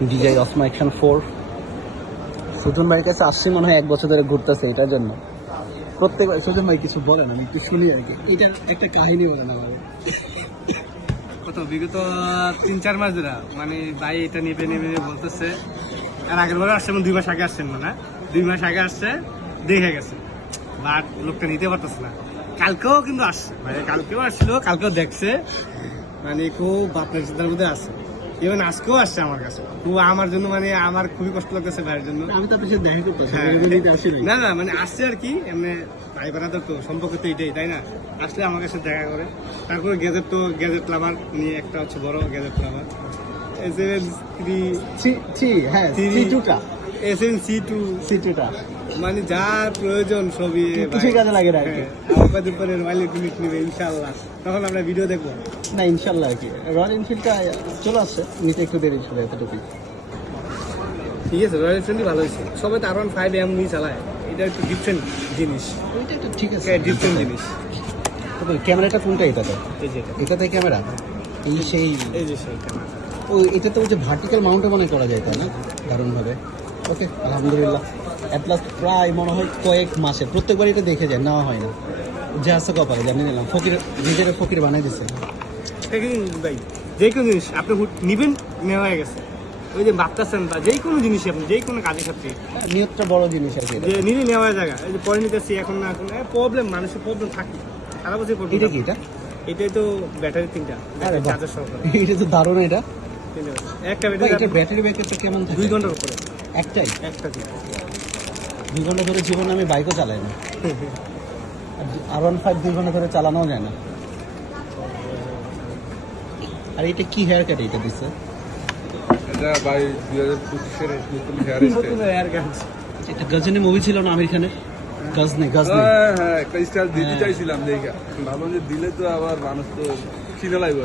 DJI Osmo Action 4 Sujan ভাইয়ের কাছে আসছি মনে হয় 1 বছর ধরে ঘুরতেছে এটার জন্য। প্রত্যেকবার সুজন ভাই কিছু বলেন, আমি একটু শুনি আর কি। এটা একটা কাহিনী বলেন আমাকে। কত বিগত 3-4 মাস ধরে মানে ভাই এটা নেবে বলতেছে। আর আগের বার আসছে 2 মাস আগে আসছেন না, 2 মাস আগে আসছে, দেখে গেছে, বাট লোকটা নিতে পারতেছে না। কালকেও কিন্তু আসছে, মানে কালকেও আসছিল, কালকেও দেখছে, মানে খুব বাপের চিন্তার মধ্যে আছে। ইভেন আজকেও আসছে আমার কাছে, খুব আমার জন্য, মানে আমার খুবই কষ্ট লাগতেছে ভাইয়ের জন্য। আমি তো আপনার সাথে দেখা করতেছি, হ্যাঁ। নিতে আসি নাই। না মানে আসছে আর কি, এমনি ভাই বানাতে তো সম্পর্ক তো এটাই, তাই না? আসলে আমার কাছে দেখা করে। তারপরে গ্যাজেট লাভার নিয়ে একটা হচ্ছে বড় গ্যাজেট লাভার, হ্যাঁ, C2টা S7C2 মানে যার প্রয়োজন সবই কিছুই কাজে লাগে না আর কি। আমাদের উপরে রয়্যাল এনফিল্ড নিবে ইনশাআল্লাহ, তখন আমরা ভিডিও দেখবো। না ইনশাল্লাহ আর কি, রয়্যাল এনফিল্ডটা চলে আসছে, নিতে একটু দেরি ছিল এতটুকুই। ঠিক আছে, রয়্যাল এনফিল্ডই ভালো হয়েছে। সবাই তো R15M নিয়ে চালায়, এটা একটু ডিফারেন্ট জিনিস, ওইটা একটু ঠিক আছে, ডিফারেন্ট জিনিস। তবে ক্যামেরাটা কোনটা এটাতে? এই যে এটাতে ক্যামেরা এই সেই ক্যামেরা, এটাতে ওই যে ভার্টিক্যাল মাউন্টে মনে করা যায় তাই না, দারুণভাবে। ওকে আলহামদুলিল্লাহ, অ্যাট লাস্ট প্রায় মনে হয় কয়েক মাসে প্রত্যেকবার এটা দেখে যায়, নেওয়া হয় না। যে আছে কপালে জানি নিলাম, ফকির নিজের ফকির বানাই দিচ্ছে। ভাই যে কোনো জিনিস আপনি নিবেন, নেওয়া হয়ে গেছে। ওই যে ভাবতেছেন বা যে কোনো জিনিসই আপনি যে কোনো কাজের ক্ষেত্রে নিয়তটা বড় জিনিস আর কি। যে নিলে নেওয়া জায়গা, এই যে পরে নিতেছি এখন না, এখন প্রবলেম, মানুষের প্রবলেম থাকে সারা বছর। এটা কি এটা? এটাই তো ব্যাটারি 3টা, আরে বাহ, চার্জার সহকারে। এটা তো দারুণ। এটা 3টা একটা ভাই, ব্যাটারি, এটা ব্যাটারি ব্যাকআপটা কেমন থাকে? 2 ঘন্টার উপরে একটাই? একটা দিন। 2 ঘন্টা ধরে জীবনে আমি বাইকও চালাই না, R15 2 ঘন্টা ধরে চালানোও যায় না। আর এটা কি হেয়ার কাট এটা দিচ্ছে? এটা ভাই 2025 এর নতুন হেয়ার নতুন স্টাইল। এয়ার গান। এটা গজনি মুভি ছিল না আমির খানের? গজনি হ্যাঁ, একটা স্টাইল দিতে চাইছিলাম, দেখা ভাবলাম যে দিলে তো আবার মানুষ তো কিনে লাগবে,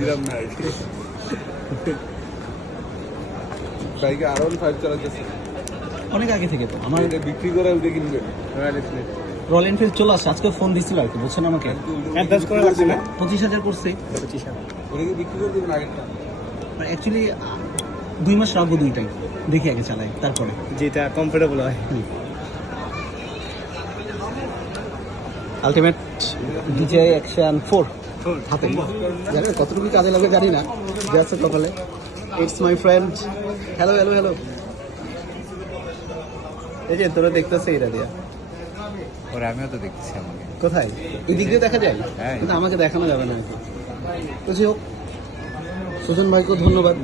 দিলাম না। বাইকে R15 চালাতেছে, অনেক আগে থেকে তো আমার এটা বিক্রি করে ওটা কিনবে। রয়্যাল এনফিল্ড চলে আসছে। আজকে ফোন দিচ্ছিল আর কি, বুঝছেন আমাকে। অ্যাডভান্স করা লাগছে না? 25,000 করছে। 25,000 ওটাকে বিক্রি করে দেবেন আগেরটা। অ্যাকচুয়ালি 2 মাস রাখবো দুইটাই, দেখি আগে চালাই তারপরে। যেটা কমফোর্টেবল হয়। আলটিমেট DJI Action 4 হাতে, জানি না কতটুকু কাজে লাগে জানি না, যাচ্ছে কপালে। It's my friend, hello hello hello. এই যে তোরা দেখতেছে এটা দিয়া, ওরা আমিও তো দেখছি আমাকে। কোথায় এদিক দিয়ে দেখা যায়, হ্যাঁ। কিন্তু আমাকে দেখানো যাবে না আর কি। তো যাই হোক, সুজন ভাইকেও ধন্যবাদ।